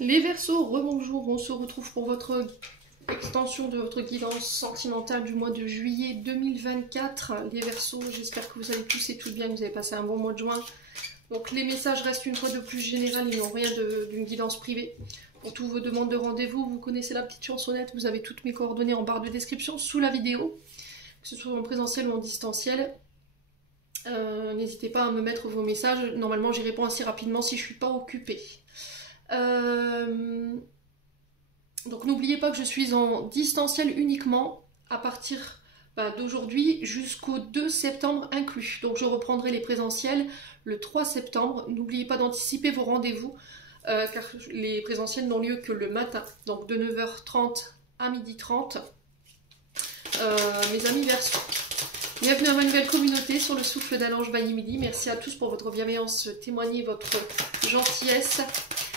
Les Verseaux, rebonjour, on se retrouve pour votre extension de votre guidance sentimentale du mois de juillet 2024. Les Verseaux, j'espère que vous allez tous et toutes bien, que vous avez passé un bon mois de juin. Donc les messages restent une fois de plus général, ils n'ont rien d'une guidance privée. Pour toutes vos demandes de rendez-vous, vous connaissez la petite chansonnette, vous avez toutes mes coordonnées en barre de description sous la vidéo, que ce soit en présentiel ou en distanciel. N'hésitez pas à me mettre vos messages, normalement j'y réponds assez rapidement si je ne suis pas occupée. Donc n'oubliez pas que je suis en distanciel uniquement à partir d'aujourd'hui jusqu'au 2 septembre inclus. Donc je reprendrai les présentiels le 3 septembre. N'oubliez pas d'anticiper vos rendez-vous car les présentiels n'ont lieu que le matin. Donc de 9h30 à 12h30. Mes amis Verseaux, bienvenue à ma nouvelle communauté sur le souffle d'Ange by Midi. Merci à tous pour votre bienveillance, témoignez votre gentillesse.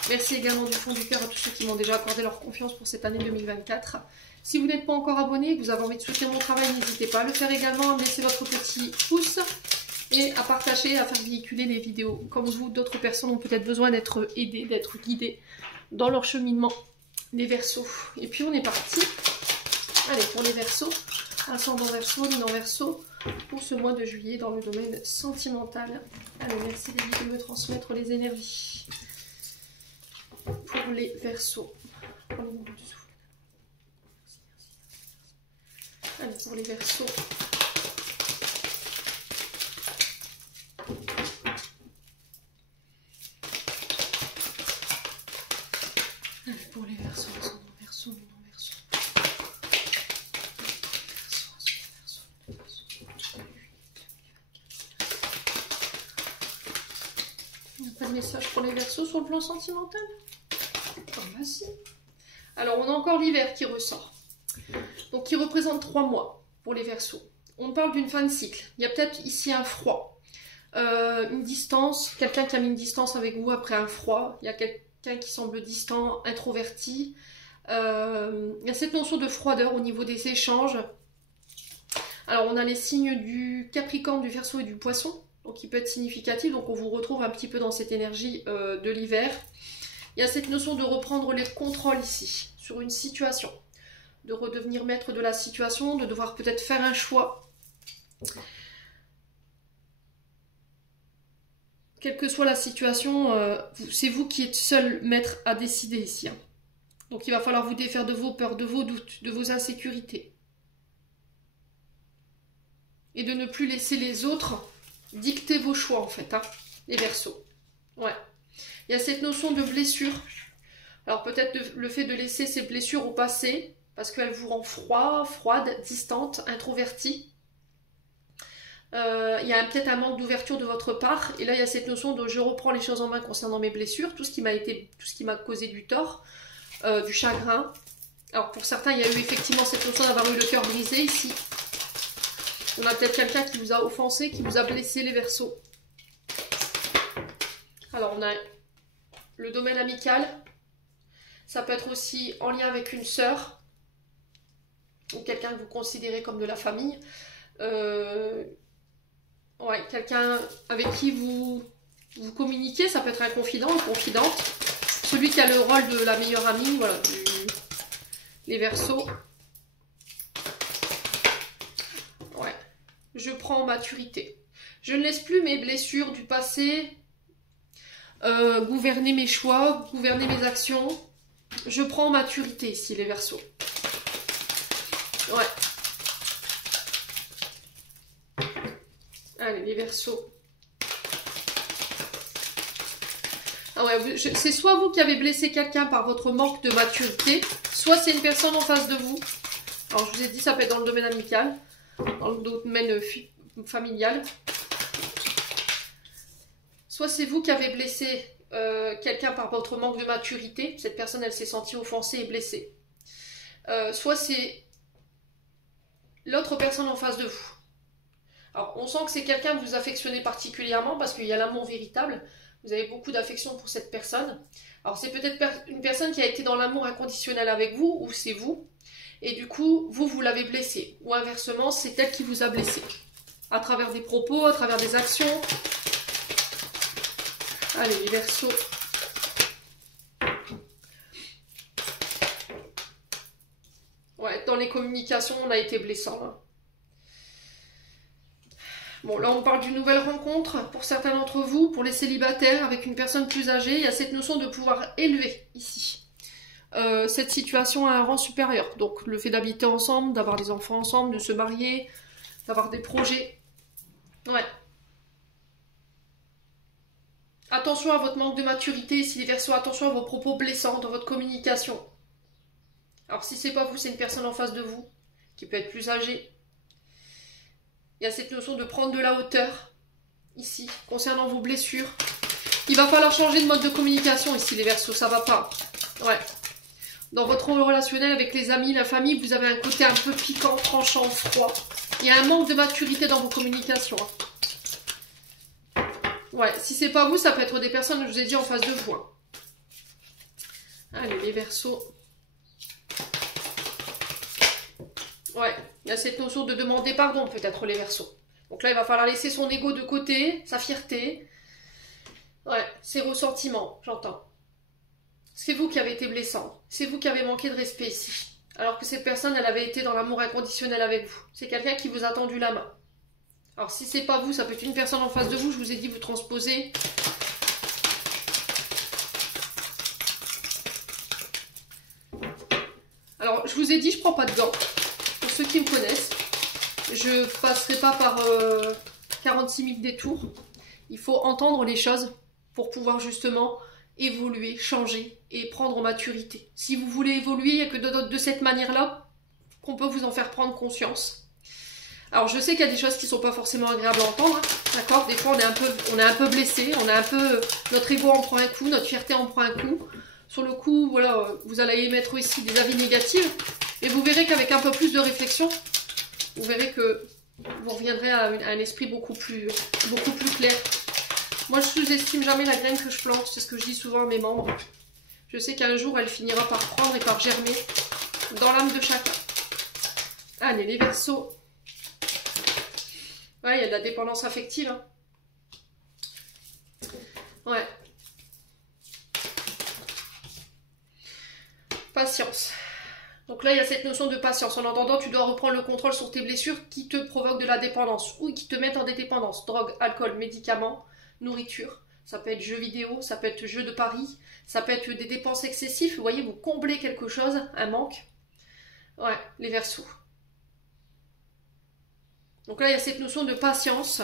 Merci également du fond du cœur à tous ceux qui m'ont déjà accordé leur confiance pour cette année 2024. Si vous n'êtes pas encore abonné, que vous avez envie de soutenir mon travail, n'hésitez pas à le faire également, à me laisser votre petit pouce et à partager, à faire véhiculer les vidéos. Comme vous, d'autres personnes ont peut-être besoin d'être aidées, d'être guidées dans leur cheminement. Les Verseaux. Et puis on est parti. Allez, pour les Verseaux, ascendant Verseau, luminant Verseau, pour ce mois de juillet dans le domaine sentimental. Allez, merci les vies de me transmettre les énergies. Pour les Verseaux. Allez, pour les Verseaux. Allez, pour les Verseaux, ascendant Verseau, luminant Verseau. Il n'y a pas de message pour les Verseaux sur le plan sentimental? Oh bah si. Alors on a encore l'hiver qui ressort. Donc qui représente 3 mois pour les Verseaux. On parle d'une fin de cycle. Il y a peut-être ici un froid. Une distance. Quelqu'un qui a mis une distance avec vous après un froid. Il y a quelqu'un qui semble distant, introverti. Il y a cette notion de froideur au niveau des échanges. Alors on a les signes du Capricorne, du Verseau et du Poisson. Donc qui peut être significatif. Donc on vous retrouve un petit peu dans cette énergie de l'hiver. Il y a cette notion de reprendre les contrôles ici, sur une situation. De redevenir maître de la situation, de devoir peut-être faire un choix. Quelle que soit la situation, c'est vous qui êtes seul maître à décider ici. Hein. Donc il va falloir vous défaire de vos peurs, de vos doutes, de vos insécurités. Et de ne plus laisser les autres dicter vos choix en fait, hein, les Verseaux. Ouais. Il y a cette notion de blessure. Alors peut-être le fait de laisser ces blessures au passé, parce qu'elles vous rendent froide, distante, introvertie. Il y a peut-être un manque d'ouverture de votre part. Et là, il y a cette notion de je reprends les choses en main concernant mes blessures, tout ce qui m'a causé du tort, du chagrin. Alors pour certains, il y a eu effectivement cette notion d'avoir eu le cœur brisé ici. On a peut-être quelqu'un qui vous a offensé, qui vous a blessé les Verseaux. Alors on a le domaine amical, ça peut être aussi en lien avec une sœur ou quelqu'un que vous considérez comme de la famille. Ouais, quelqu'un avec qui vous communiquez, ça peut être un confident ou confidente. Celui qui a le rôle de la meilleure amie, voilà, les Verseaux. Ouais, je prends maturité. Je ne laisse plus mes blessures du passé gouverner mes choix, gouverner mes actions. Je prends maturité ici, les Verseaux. Ouais. Allez, les Verseaux. Ah ouais, c'est soit vous qui avez blessé quelqu'un par votre manque de maturité, soit c'est une personne en face de vous. Alors, je vous ai dit, ça peut être dans le domaine amical, dans le domaine familial. Soit c'est vous qui avez blessé quelqu'un par votre manque de maturité. Cette personne, elle s'est sentie offensée et blessée. Soit c'est l'autre personne en face de vous. Alors, on sent que c'est quelqu'un que vous affectionnez particulièrement parce qu'il y a l'amour véritable. Vous avez beaucoup d'affection pour cette personne. Alors, c'est peut-être une personne qui a été dans l'amour inconditionnel avec vous ou c'est vous. Et du coup, vous l'avez blessé. Ou inversement, c'est elle qui vous a blessé. À travers des propos, à travers des actions. Allez, les Verseaux. dans les communications, on a été blessant. Là. Bon, là, on parle d'une nouvelle rencontre pour certains d'entre vous, pour les célibataires, avec une personne plus âgée. Il y a cette notion de pouvoir élever ici. Cette situation à un rang supérieur. Donc, le fait d'habiter ensemble, d'avoir des enfants ensemble, de se marier, d'avoir des projets. Ouais. Attention à votre manque de maturité, ici les Verseaux, attention à vos propos blessants dans votre communication. Alors si c'est pas vous, c'est une personne en face de vous, qui peut être plus âgée. Il y a cette notion de prendre de la hauteur, ici, concernant vos blessures. Il va falloir changer de mode de communication ici les Verseaux, ça va pas. Ouais. Dans votre relationnel avec les amis, la famille, vous avez un côté un peu piquant, tranchant, froid. Il y a un manque de maturité dans vos communications. Ouais, si c'est pas vous, ça peut être des personnes, je vous ai dit, en face de vous. Allez, les Verseaux. Ouais, il y a cette notion de demander pardon, peut-être, les Verseaux. Donc là, il va falloir laisser son ego de côté, sa fierté. Ouais, ses ressentiments, j'entends. C'est vous qui avez été blessant. C'est vous qui avez manqué de respect ici. Alors que cette personne, elle avait été dans l'amour inconditionnel avec vous. C'est quelqu'un qui vous a tendu la main. Alors si c'est pas vous, ça peut être une personne en face de vous, je vous ai dit, vous transposez. Alors je vous ai dit, je prends pas de gants. Pour ceux qui me connaissent, je passerai pas par 46 000 détours. Il faut entendre les choses pour pouvoir justement évoluer, changer et prendre en maturité. Si vous voulez évoluer, il n'y a que de cette manière-là qu'on peut vous en faire prendre conscience. Alors je sais qu'il y a des choses qui sont pas forcément agréables à entendre, hein, d'accord. Des fois on est un peu blessé, notre ego en prend un coup, notre fierté en prend un coup. Sur le coup, voilà, vous allez émettre aussi des avis négatifs, et vous verrez qu'avec un peu plus de réflexion, vous verrez que vous reviendrez à un esprit beaucoup plus clair. Moi je sous-estime jamais la graine que je plante, c'est ce que je dis souvent à mes membres. Je sais qu'un jour elle finira par prendre et par germer dans l'âme de chacun. Allez les Verseaux. Ouais, il y a de la dépendance affective. Hein. Ouais. Patience. Donc là, il y a cette notion de patience. En entendant, tu dois reprendre le contrôle sur tes blessures qui te provoquent de la dépendance ou qui te mettent en dépendance. Drogue, alcool, médicaments, nourriture. Ça peut être jeux vidéo, ça peut être jeux de paris, ça peut être des dépenses excessives. Vous voyez, vous comblez quelque chose, un manque. Ouais, les Verseaux. Donc là, il y a cette notion de patience.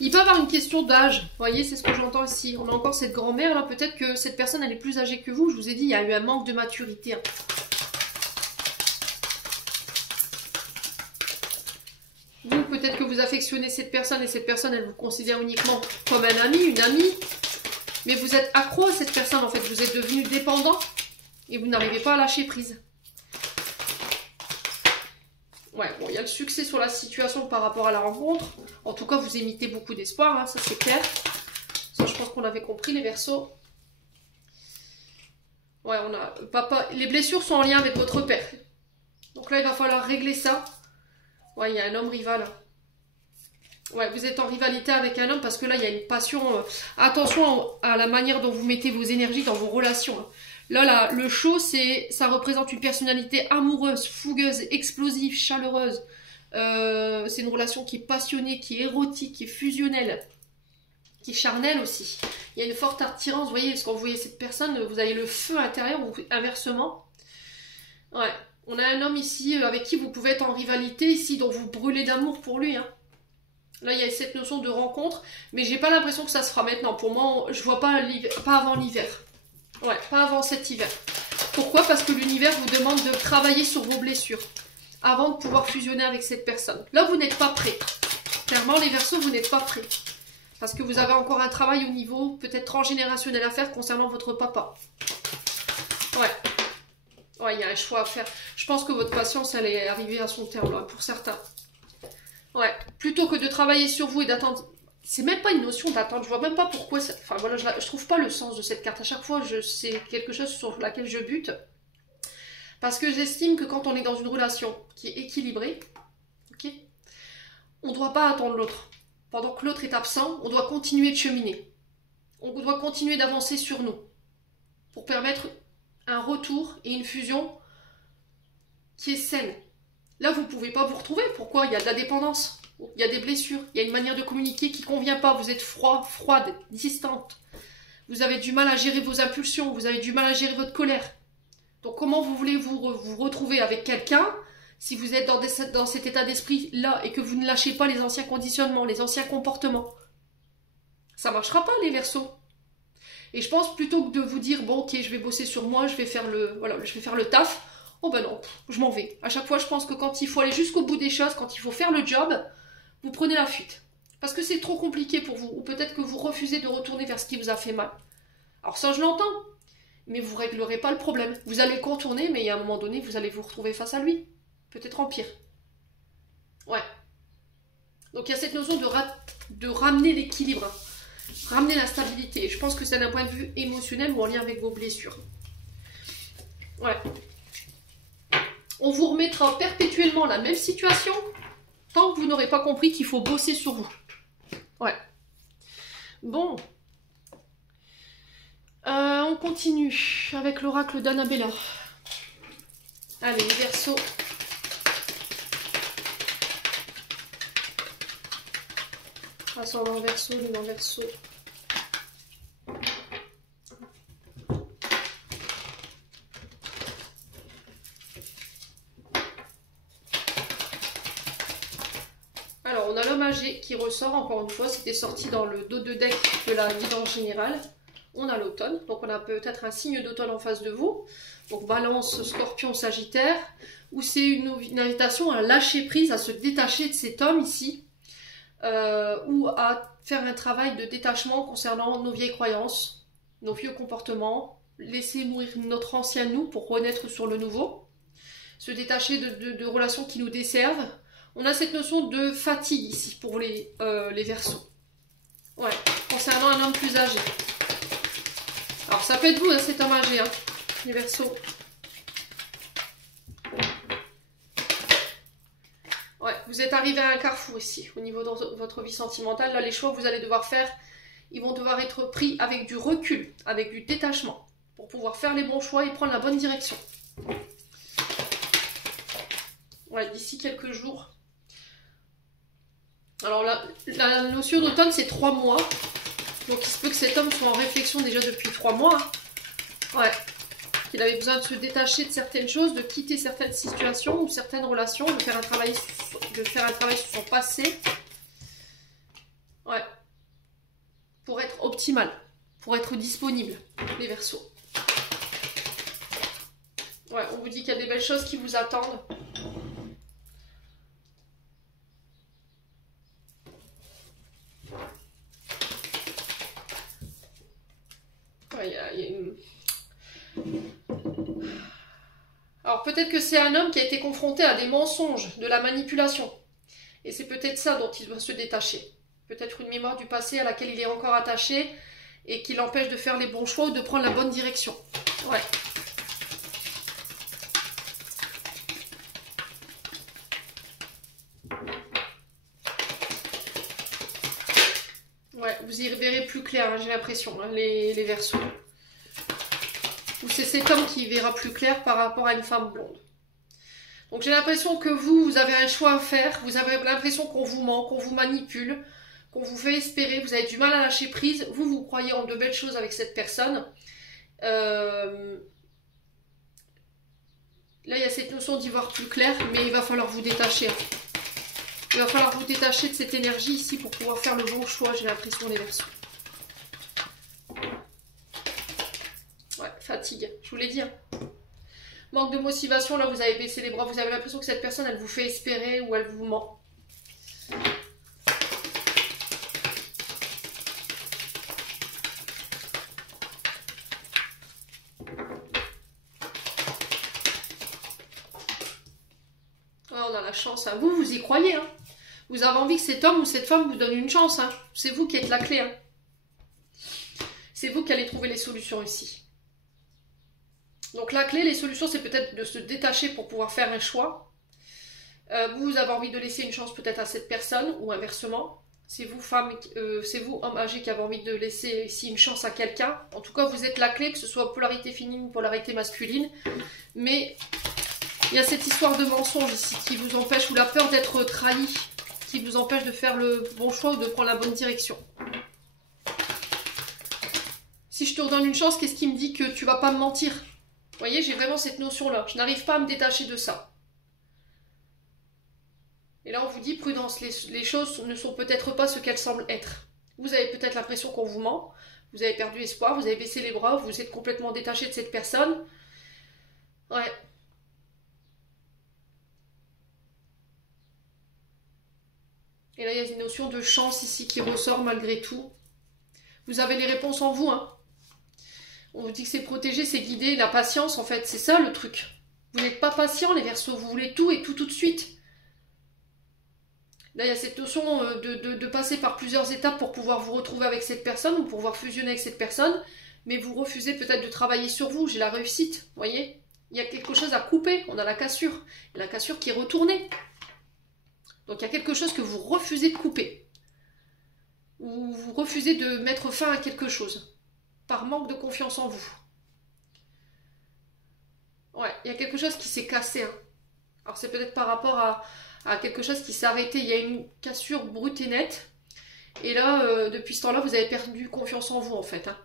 Il peut y avoir une question d'âge. Vous voyez, c'est ce que j'entends ici. On a encore cette grand-mère là. Peut-être que cette personne, elle est plus âgée que vous. Je vous ai dit, il y a eu un manque de maturité. Hein. Vous, peut-être que vous affectionnez cette personne et cette personne, elle vous considère uniquement comme un ami, une amie. Mais vous êtes accro à cette personne en fait. Vous êtes devenu dépendant. Et vous n'arrivez pas à lâcher prise. Ouais, bon, il y a le succès sur la situation par rapport à la rencontre. En tout cas, vous émettez beaucoup d'espoir, hein, ça c'est clair. Ça, je pense qu'on avait compris, les Verseaux. Ouais, on a... Papa, les blessures sont en lien avec votre père. Donc là, il va falloir régler ça. Ouais, il y a un homme rival. Ouais, vous êtes en rivalité avec un homme parce que là, il y a une passion. Attention à la manière dont vous mettez vos énergies dans vos relations. Hein. Là, le show, ça représente une personnalité amoureuse, fougueuse, explosive, chaleureuse. C'est une relation qui est passionnée, qui est érotique, qui est fusionnelle, qui est charnelle aussi. Il y a une forte attirance, vous voyez, quand vous voyez cette personne, vous avez le feu intérieur ou inversement. Ouais, on a un homme ici avec qui vous pouvez être en rivalité, ici, dont vous brûlez d'amour pour lui. Hein. Là, il y a cette notion de rencontre, mais j'ai pas l'impression que ça se fera maintenant. Pour moi, je vois pas avant l'hiver. Ouais, pas avant cet hiver. Pourquoi? Parce que l'univers vous demande de travailler sur vos blessures avant de pouvoir fusionner avec cette personne. Là, vous n'êtes pas prêts. Clairement, les Verseaux, vous n'êtes pas prêts. Parce que vous avez encore un travail au niveau peut-être transgénérationnel à faire concernant votre papa. Ouais. Ouais, il y a un choix à faire. Je pense que votre patience, elle est arrivée à son terme, là, pour certains. Ouais. Plutôt que de travailler sur vous et d'attendre... C'est même pas une notion d'attente, je vois même pas pourquoi... Enfin voilà, je trouve pas le sens de cette carte. À chaque fois, c'est quelque chose sur laquelle je bute. Parce que j'estime que quand on est dans une relation qui est équilibrée, ok, on ne doit pas attendre l'autre. Pendant que l'autre est absent, on doit continuer de cheminer. On doit continuer d'avancer sur nous. pour permettre un retour et une fusion qui est saine. Là, vous ne pouvez pas vous retrouver. Pourquoi? Il y a de la dépendance, il y a des blessures, il y a une manière de communiquer qui ne convient pas. Vous êtes froid, froide, distante. Vous avez du mal à gérer vos impulsions, vous avez du mal à gérer votre colère. Donc comment vous voulez vous retrouver avec quelqu'un si vous êtes dans cet état d'esprit-là et que vous ne lâchez pas les anciens conditionnements, les anciens comportements? Ça ne marchera pas, les Verseaux. Et je pense plutôt que de vous dire, bon ok, je vais bosser sur moi, je vais faire le taf, oh ben non, je m'en vais. À chaque fois, je pense que quand il faut aller jusqu'au bout des choses, quand il faut faire le job, vous prenez la fuite. Parce que c'est trop compliqué pour vous, ou peut-être que vous refusez de retourner vers ce qui vous a fait mal. Alors ça, je l'entends, mais vous ne réglerez pas le problème. Vous allez le contourner, mais à un moment donné, vous allez vous retrouver face à lui. Peut-être en pire. Ouais. Donc il y a cette notion de ramener l'équilibre, ramener la stabilité. Je pense que c'est d'un point de vue émotionnel ou en lien avec vos blessures. Ouais. On vous remettra perpétuellement la même situation tant que vous n'aurez pas compris qu'il faut bosser sur vous. Ouais. Bon. On continue avec l'oracle d'Annabella. Allez, les Verseaux. Ascendant Verseau, lunan Verseau. Alors, on a l'homme âgé qui ressort, encore une fois, c'était sorti dans le dos de deck de la guidance générale. On a l'automne, donc on a peut-être un signe d'automne en face de vous. Donc Balance, Scorpion, Sagittaire, où c'est une invitation à lâcher prise, à se détacher de cet homme ici, ou à faire un travail de détachement concernant nos vieilles croyances, nos vieux comportements, laisser mourir notre ancien nous pour renaître sur le nouveau, se détacher de relations qui nous desservent. On a cette notion de fatigue ici pour les Verseaux. Ouais, concernant un homme plus âgé. Alors ça peut être vous, hein, cet homme âgé, hein, les Verseaux. Ouais, vous êtes arrivé à un carrefour ici, au niveau de votre vie sentimentale. Là, les choix que vous allez devoir faire, ils vont devoir être pris avec du recul, avec du détachement, pour pouvoir faire les bons choix et prendre la bonne direction. Ouais, d'ici quelques jours. Alors la notion d'automne, c'est 3 mois. Donc il se peut que cet homme soit en réflexion déjà depuis 3 mois. Ouais. Qu'il avait besoin de se détacher de certaines choses, de quitter certaines situations ou certaines relations, de faire un travail sur son passé. Ouais. Pour être optimal, pour être disponible, les Verseaux. Ouais, on vous dit qu'il y a des belles choses qui vous attendent. Ouais, Alors peut-être que c'est un homme qui a été confronté à des mensonges, de la manipulation. Et c'est peut-être ça dont il doit se détacher. Peut-être une mémoire du passé à laquelle il est encore attaché et qui l'empêche de faire les bons choix ou de prendre la bonne direction. Ouais. Ouais, vous y verrez plus clair, hein, j'ai l'impression, hein, les Verseaux. Ou c'est cet homme qui verra plus clair par rapport à une femme blonde. Donc j'ai l'impression que vous avez un choix à faire, vous avez l'impression qu'on vous ment, qu'on vous manipule, qu'on vous fait espérer, vous avez du mal à lâcher prise, vous croyez en de belles choses avec cette personne. Là il y a cette notion d'y voir plus clair, mais il va falloir vous détacher. Il va falloir vous détacher de cette énergie ici pour pouvoir faire le bon choix, j'ai l'impression, les Verseaux. Ouais, fatigue, je vous l'ai dit. Manque de motivation, là vous avez baissé les bras, vous avez l'impression que cette personne elle vous fait espérer ou elle vous ment. Oh, on a la chance, hein. Vous y croyez, hein. Vous avez envie que cet homme ou cette femme vous donne une chance, hein. C'est vous qui êtes la clé, hein. C'est vous qui allez trouver les solutions ici. Donc la clé, les solutions, c'est peut-être de se détacher pour pouvoir faire un choix. Vous avez envie de laisser une chance peut-être à cette personne ou inversement. C'est vous, femme, c'est vous, homme âgé, qui avez envie de laisser ici une chance à quelqu'un. En tout cas, vous êtes la clé, que ce soit polarité féminine, polarité masculine. Mais il y a cette histoire de mensonge ici qui vous empêche, ou la peur d'être trahi, qui vous empêche de faire le bon choix ou de prendre la bonne direction. Si je te redonne une chance, qu'est-ce qui me dit que tu vas pas me mentir? Vous voyez, j'ai vraiment cette notion-là. Je n'arrive pas à me détacher de ça. Et là, on vous dit, prudence, les choses ne sont peut-être pas ce qu'elles semblent être. Vous avez peut-être l'impression qu'on vous ment, vous avez perdu espoir, vous avez baissé les bras, vous êtes complètement détaché de cette personne. Ouais. Et là, il y a une notion de chance ici qui ressort malgré tout. Vous avez les réponses en vous, hein. On vous dit que c'est protégé, c'est guidé, la patience, en fait, c'est ça le truc. Vous n'êtes pas patient, les Verseaux, vous voulez tout et tout tout de suite. Là, il y a cette notion de passer par plusieurs étapes pour pouvoir vous retrouver avec cette personne ou pour pouvoir fusionner avec cette personne, mais vous refusez peut-être de travailler sur vous. J'ai la réussite, vous voyez? Il y a quelque chose à couper, on a la cassure. Et la cassure qui est retournée. Donc il y a quelque chose que vous refusez de couper. Ou vous refusez de mettre fin à quelque chose. Par manque de confiance en vous. Ouais, il y a quelque chose qui s'est cassé. Hein. Alors c'est peut-être par rapport à quelque chose qui s'est arrêté. Il y a une cassure brute et nette. Et là, depuis ce temps-là, vous avez perdu confiance en vous, en fait. Hein.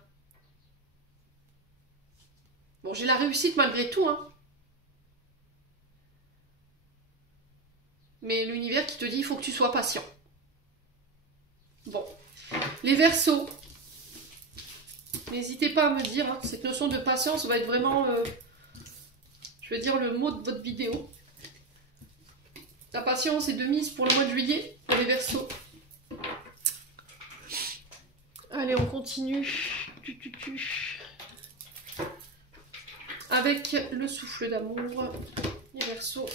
Bon, j'ai la réussite malgré tout. Hein. Mais l'univers qui te dit, il faut que tu sois patient. Bon. Les Verseaux. N'hésitez pas à me dire, hein, cette notion de patience va être vraiment, je veux dire, le mot de votre vidéo. La patience est de mise pour le mois de juillet, pour les Verseaux. Allez, on continue. Avec le souffle d'amour, les Verseaux.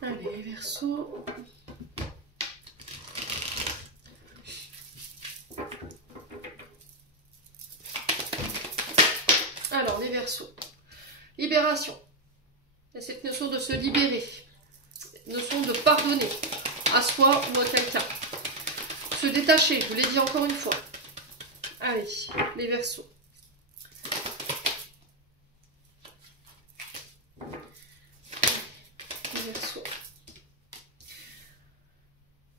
Allez, les Verseaux. Alors, les Verseaux. Libération. Il y a cette notion de se libérer. Cette notion de pardonner à soi ou à quelqu'un. Se détacher, je vous l'ai dit encore une fois. Allez, les Verseaux. Les Verseaux.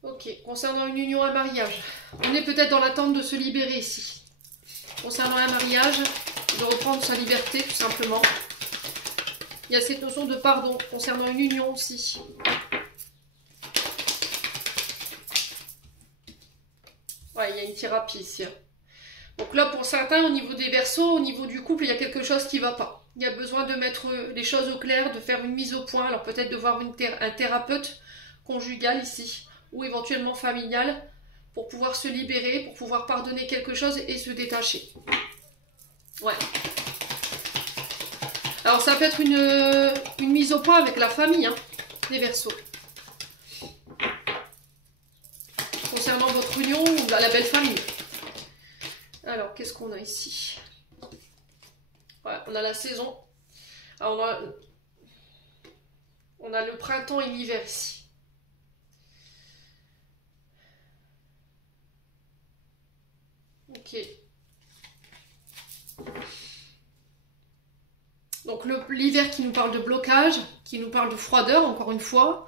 Ok, concernant une union, un mariage. On est peut-être dans l'attente de se libérer ici. Concernant un mariage, de reprendre sa liberté tout simplement. Il y a cette notion de pardon concernant une union aussi. Ouais, il y a une thérapie ici. Donc là, pour certains, au niveau des Verseaux, au niveau du couple, il y a quelque chose qui ne va pas. Il y a besoin de mettre les choses au clair, de faire une mise au point. Alors peut-être de voir un thérapeute conjugal ici, ou éventuellement familial, pour pouvoir se libérer, pour pouvoir pardonner quelque chose et se détacher. Ouais. Alors ça peut être une mise au point avec la famille, hein, les Verseaux. Concernant votre union ou la belle famille. Alors, qu'est-ce qu'on a ici? Ouais, on a la saison. Alors, on a le printemps et l'hiver ici. Ok. Donc l'hiver qui nous parle de blocage, qui nous parle de froideur, encore une fois.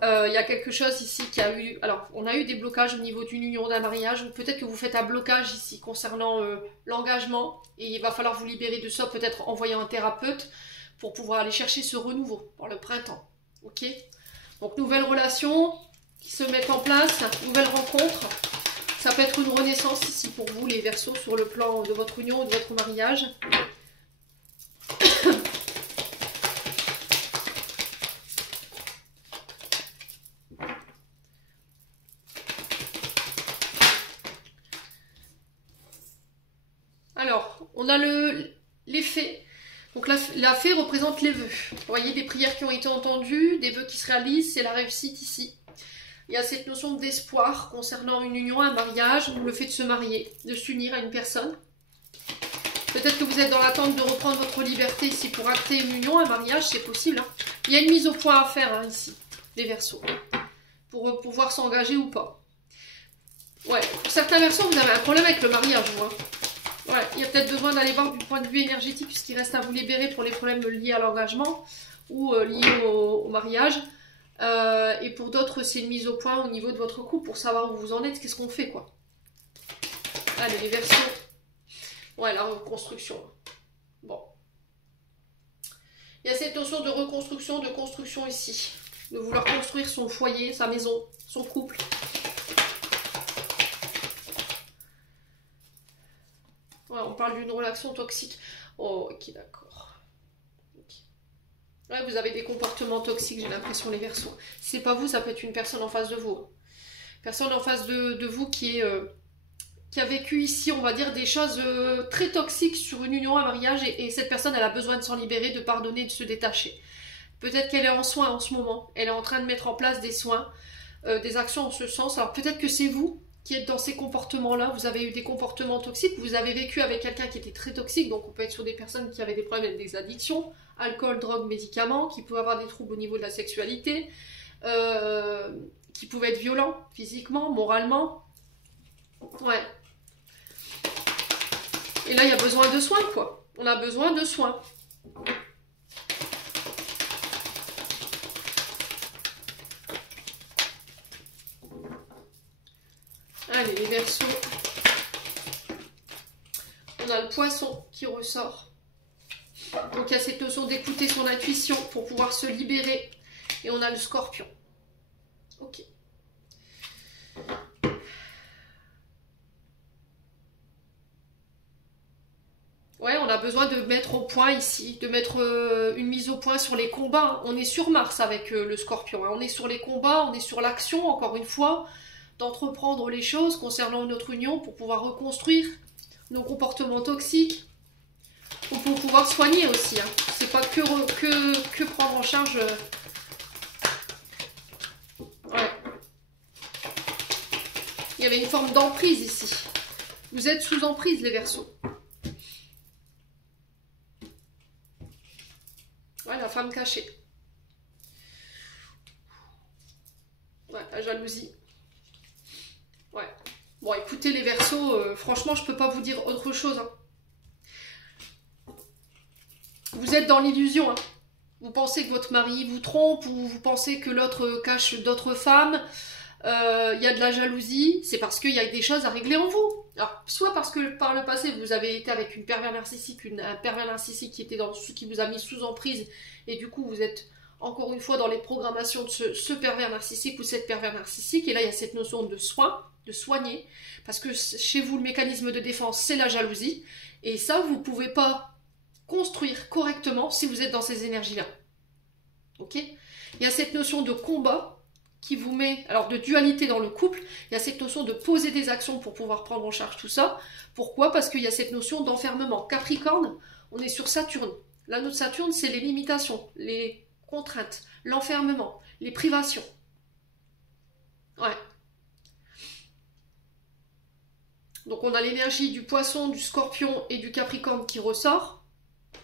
Il y a quelque chose ici qui a eu... Alors, on a eu des blocages au niveau d'une union, d'un mariage. Ou peut-être que vous faites un blocage ici concernant l'engagement. Et il va falloir vous libérer de ça, peut-être envoyer un thérapeute pour pouvoir aller chercher ce renouveau pour le printemps. Ok? Donc, nouvelles relations qui se mettent en place, nouvelles rencontres. Ça peut être une renaissance ici pour vous, les Verseaux, sur le plan de votre union ou de votre mariage. Alors, on a les fées. Donc la fée représente les vœux. Vous voyez, des prières qui ont été entendues, des vœux qui se réalisent, c'est la réussite ici. Il y a cette notion d'espoir concernant une union, un mariage, ou le fait de se marier, de s'unir à une personne. Peut-être que vous êtes dans l'attente de reprendre votre liberté ici pour acter une union, un mariage, c'est possible. Hein. Il y a une mise au point à faire hein, ici, les Verseaux. pour pouvoir s'engager ou pas. Ouais, pour certains Verseaux, vous avez un problème avec le mariage, vous, hein. Ouais, il y a peut-être besoin d'aller voir du point de vue énergétique puisqu'il reste à vous libérer pour les problèmes liés à l'engagement ou liés au mariage. Et pour d'autres, c'est une mise au point au niveau de votre couple pour savoir où vous en êtes, qu'est-ce qu'on fait, quoi. Allez, les Verseaux. Ouais, la reconstruction. Bon. Il y a cette notion de reconstruction, de construction ici. De vouloir construire son foyer, sa maison, son couple. Ouais, on parle d'une relation toxique. Oh, ok, d'accord. Okay. Ouais, vous avez des comportements toxiques, j'ai l'impression, les Verseaux. Si c'est pas vous, ça peut être une personne en face de vous. Personne en face de vous qui a vécu ici, on va dire, des choses très toxiques sur une union, un mariage, et cette personne, elle a besoin de s'en libérer, de pardonner, de se détacher. Peut-être qu'elle est en soins en ce moment. Elle est en train de mettre en place des soins, des actions en ce sens. Alors peut-être que c'est vous qui êtes dans ces comportements-là, vous avez eu des comportements toxiques, vous avez vécu avec quelqu'un qui était très toxique, donc on peut être sur des personnes qui avaient des problèmes avec des addictions, alcool, drogue, médicaments, qui peuvent avoir des troubles au niveau de la sexualité, qui pouvaient être violents physiquement, moralement. Ouais. Et là, il y a besoin de soins, quoi. On a besoin de soins. Allez, les Verseaux. On a le Poisson qui ressort. Donc, il y a cette notion d'écouter son intuition pour pouvoir se libérer. Et on a le Scorpion. Ok. Ouais, on a besoin de mettre au point ici, de mettre une mise au point sur les combats. On est sur Mars avec le Scorpion. Hein. On est sur les combats, on est sur l'action, encore une fois, d'entreprendre les choses concernant notre union pour pouvoir reconstruire nos comportements toxiques ou pour pouvoir soigner aussi. Hein. C'est pas que prendre en charge. Ouais. Il y avait une forme d'emprise ici. Vous êtes sous emprise, les Verseaux. Ouais, la femme cachée. Ouais, la jalousie. Ouais. Bon, écoutez, les Verseaux, franchement, je peux pas vous dire autre chose. Hein. Vous êtes dans l'illusion. Hein. Vous pensez que votre mari vous trompe ou vous pensez que l'autre cache d'autres femmes. Il y a de la jalousie. C'est parce qu'il y a des choses à régler en vous. Alors, soit parce que par le passé, vous avez été avec une pervers narcissique, un pervers narcissique qui vous a mis sous emprise et du coup, vous êtes encore une fois dans les programmations de ce pervers narcissique ou cette pervers narcissique. Et là, il y a cette notion de soin, de soigner, parce que chez vous, le mécanisme de défense, c'est la jalousie. Et ça, vous ne pouvez pas construire correctement si vous êtes dans ces énergies-là. Ok ? Il y a cette notion de combat qui vous met, alors de dualité dans le couple, il y a cette notion de poser des actions pour pouvoir prendre en charge tout ça. Pourquoi ? Parce qu'il y a cette notion d'enfermement. Capricorne, on est sur Saturne. L'anneau de Saturne, c'est les limitations, les contraintes, l'enfermement, les privations. Ouais. Donc on a l'énergie du Poisson, du Scorpion et du Capricorne qui ressort,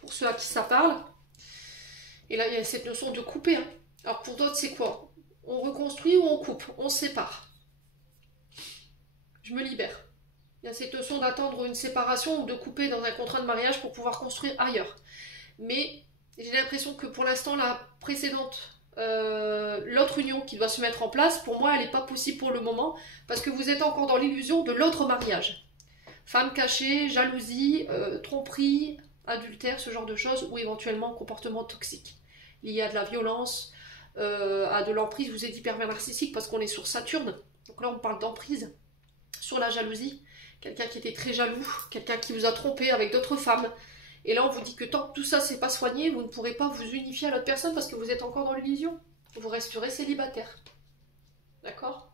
pour ceux à qui ça parle. Et là, il y a cette notion de couper. Hein. Alors pour d'autres, c'est quoi ? On reconstruit ou on coupe? On se sépare. Je me libère. Il y a cette notion d'attendre une séparation ou de couper dans un contrat de mariage pour pouvoir construire ailleurs. Mais j'ai l'impression que pour l'instant, la précédente, l'autre union qui doit se mettre en place, pour moi, elle n'est pas possible pour le moment parce que vous êtes encore dans l'illusion de l'autre mariage. Femme cachée, jalousie, tromperie, adultère, ce genre de choses, ou éventuellement comportement toxique. Il y a de la violence, à de l'emprise, je vous ai dit pervers narcissique parce qu'on est sur Saturne, donc là on parle d'emprise, sur la jalousie, quelqu'un qui était très jaloux, quelqu'un qui vous a trompé avec d'autres femmes, et là on vous dit que tant que tout ça c'est pas soigné, vous ne pourrez pas vous unifier à l'autre personne parce que vous êtes encore dans l'illusion, vous resterez célibataire, d'accord?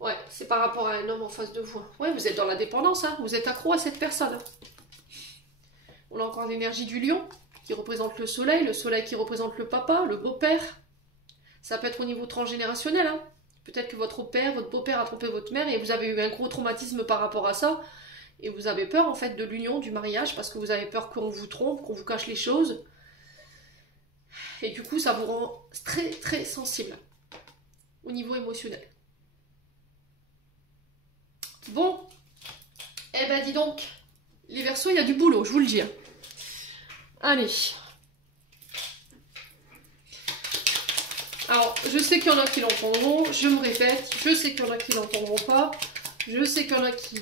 Ouais, c'est par rapport à un homme en face de vous, ouais, vous êtes dans la dépendance, hein. Vous êtes accro à cette personne, hein. On a encore l'énergie du lion, qui représente le soleil qui représente le papa, le beau-père. Ça peut être au niveau transgénérationnel. Hein. Peut-être que votre père, votre beau-père a trompé votre mère et vous avez eu un gros traumatisme par rapport à ça. Et vous avez peur en fait de l'union, du mariage, parce que vous avez peur qu'on vous trompe, qu'on vous cache les choses. Et du coup, ça vous rend très très sensible. au niveau émotionnel. Bon, eh ben dis donc, les Verseaux, il y a du boulot, je vous le dis. Allez. Alors, je sais qu'il y en a qui l'entendront, je me répète, je sais qu'il y en a qui l'entendront pas, je sais qu'il y en a qui,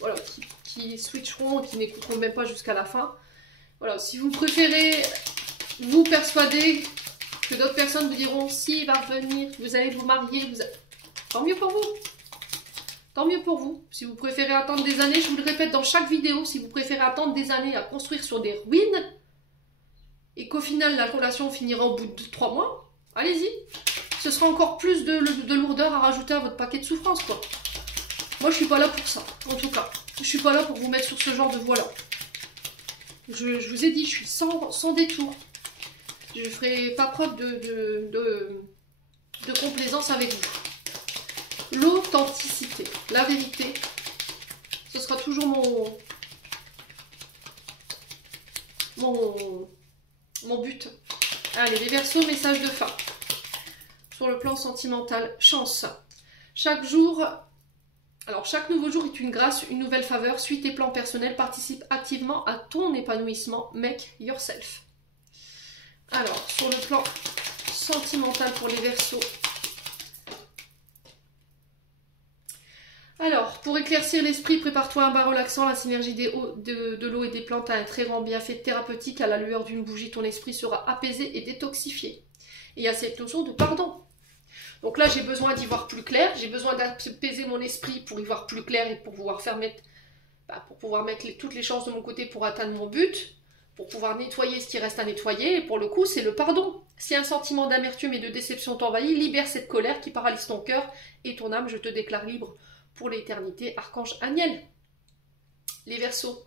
voilà, qui switcheront, qui n'écouteront même pas jusqu'à la fin. Voilà, si vous préférez vous persuader que d'autres personnes vous diront si il va revenir, vous allez vous marier, tant mieux pour vous. Tant mieux pour vous. Si vous préférez attendre des années, je vous le répète dans chaque vidéo, si vous préférez attendre des années à construire sur des ruines et qu'au final la relation finira au bout de 3 mois, allez-y. Ce sera encore plus de lourdeur à rajouter à votre paquet de souffrance, quoi. Moi, je suis pas là pour ça, en tout cas. Je suis pas là pour vous mettre sur ce genre de voie-là. Je vous ai dit, je suis sans détour. Je ferai pas preuve de complaisance avec vous. L'authenticité, la vérité, ce sera toujours mon but. Allez, les Verseaux, message de fin. Sur le plan sentimental, chance. Chaque jour, alors chaque nouveau jour est une grâce, une nouvelle faveur. Suis tes plans personnels, participe activement à ton épanouissement. Make yourself. Alors, sur le plan sentimental pour les Verseaux. Alors, pour éclaircir l'esprit, prépare-toi un bain relaxant. La synergie de l'eau et des plantes a un très grand bienfait thérapeutique. À la lueur d'une bougie, ton esprit sera apaisé et détoxifié. Et il y a cette notion de pardon. Donc là, j'ai besoin d'y voir plus clair. J'ai besoin d'apaiser mon esprit pour y voir plus clair et pour pouvoir mettre toutes les chances de mon côté pour atteindre mon but, pour pouvoir nettoyer ce qui reste à nettoyer. Et pour le coup, c'est le pardon. Si un sentiment d'amertume et de déception t'envahit, libère cette colère qui paralyse ton cœur et ton âme. Je te déclare libre pour l'éternité, Archange Aniel. Les Verseaux,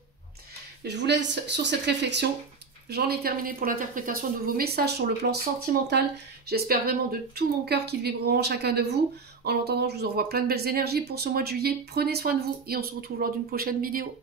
je vous laisse sur cette réflexion. J'en ai terminé pour l'interprétation de vos messages sur le plan sentimental. J'espère vraiment de tout mon cœur qu'ils vibreront en chacun de vous. En attendant, je vous envoie plein de belles énergies pour ce mois de juillet. Prenez soin de vous et on se retrouve lors d'une prochaine vidéo.